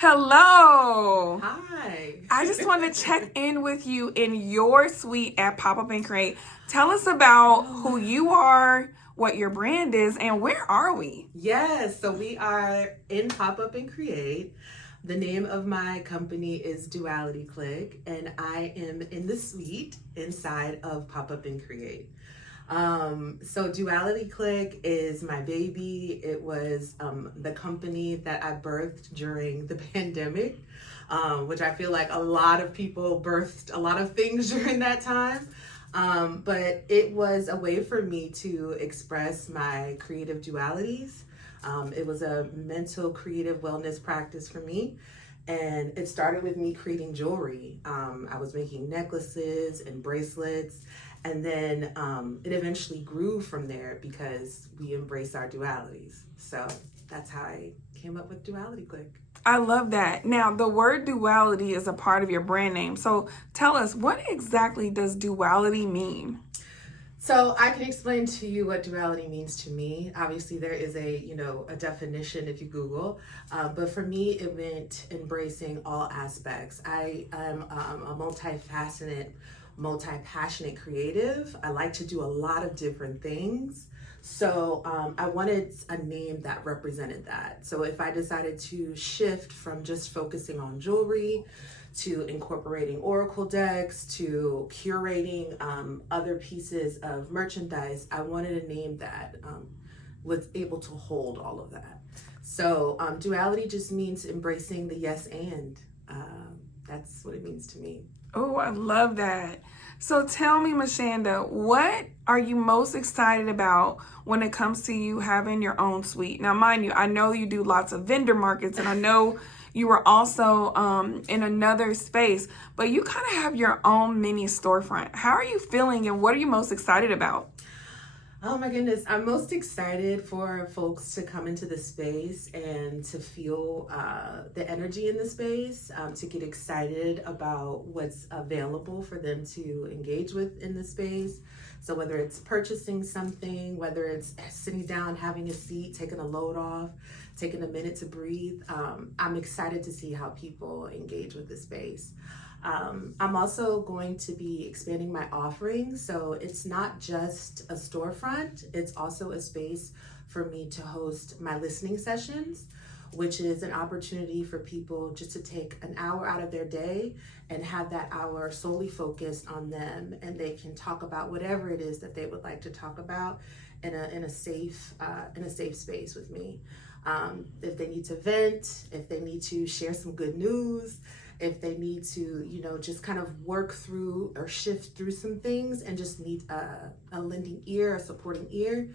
Hello. Hi. I just want to check in with you in your suite at Pop Up and Create. Tell us about who you are, what your brand is, and where are we? Yes, so we are in Pop Up and Create. The name of my company is Duality Clique, and I am in the suite inside of Pop Up and Create. So Duality Clique is my baby. It was the company that I birthed during the pandemic, which I feel like a lot of people birthed a lot of things during that time. But it was a way for me to express my creative dualities. It was a mental creative wellness practice for me. And it started with me creating jewelry. I was making necklaces and bracelets. And then it eventually grew from there because we embrace our dualities. So that's how I came up with Duality Clique. I love that. Now, the word duality is a part of your brand name. So tell us, what exactly does duality mean? So I can explain to you what duality means to me. Obviously, there is a definition if you Google, but for me, it meant embracing all aspects. I am a multifaceted, multi-passionate creative. I like to do a lot of different things. So I wanted a name that represented that. So if I decided to shift from just focusing on jewelry to incorporating oracle decks, to curating other pieces of merchandise, I wanted a name that was able to hold all of that. So duality just means embracing the yes and. That's what it means to me. Oh, I love that. So tell me, Meshanda, what are you most excited about when it comes to you having your own suite? Now, mind you, I know you do lots of vendor markets, and I know you were also in another space, but you kind of have your own mini storefront. How are you feeling, and what are you most excited about? Oh my goodness, I'm most excited for folks to come into the space and to feel the energy in the space, to get excited about what's available for them to engage with in the space. So whether it's purchasing something, whether it's sitting down, having a seat, taking a load off, taking a minute to breathe, I'm excited to see how people engage with the space. I'm also going to be expanding my offerings. So it's not just a storefront, it's also a space for me to host my listening sessions, which is an opportunity for people just to take an hour out of their day and have that hour solely focused on them, and they can talk about whatever it is that they would like to talk about in a safe space with me. If they need to vent, if they need to share some good news, if they need to, just kind of work through or shift through some things and just need a lending ear, a supporting ear,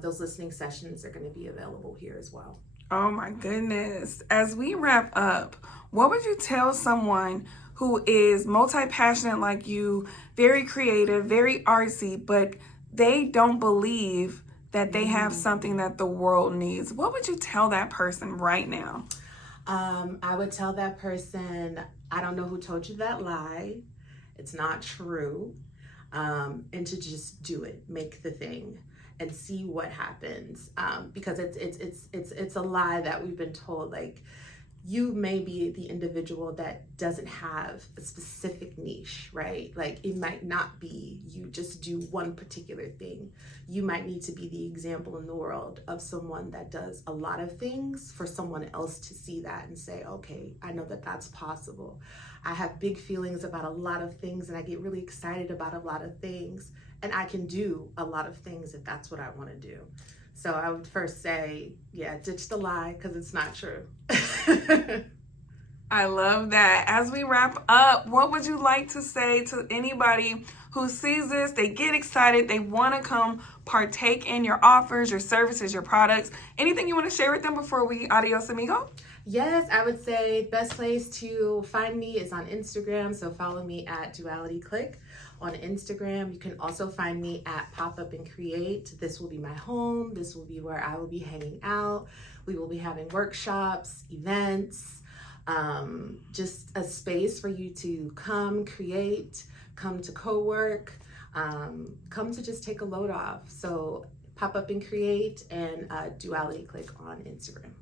those listening sessions are going to be available here as well. Oh my goodness. As we wrap up, what would you tell someone who is multi-passionate like you, very creative, very artsy, but they don't believe that they have something that the world needs? What would you tell that person right now? I would tell that person, I don't know who told you that lie. It's not true. And to just do it, make the thing, and see what happens. Because it's a lie that we've been told. Like, you may be the individual that doesn't have a specific niche, right? Like, it might not be you just do one particular thing. You might need to be the example in the world of someone that does a lot of things for someone else to see that and say, okay, I know that that's possible. I have big feelings about a lot of things, and I get really excited about a lot of things, and I can do a lot of things if that's what I want to do. So I would first say, yeah, ditch the lie, because it's not true. I love that. As we wrap up, what would you like to say to anybody who sees this, they get excited, they want to come partake in your offers, your services, your products? Anything you want to share with them before we adios amigo? Yes, I would say best place to find me is on Instagram. So follow me at Duality Clique on Instagram. You can also find me at Pop Up and Create. This will be my home. This will be where I will be hanging out. We will be having workshops, events, just a space for you to come create, come to co-work, come to just take a load off. So Pop Up and Create and Duality Clique on Instagram.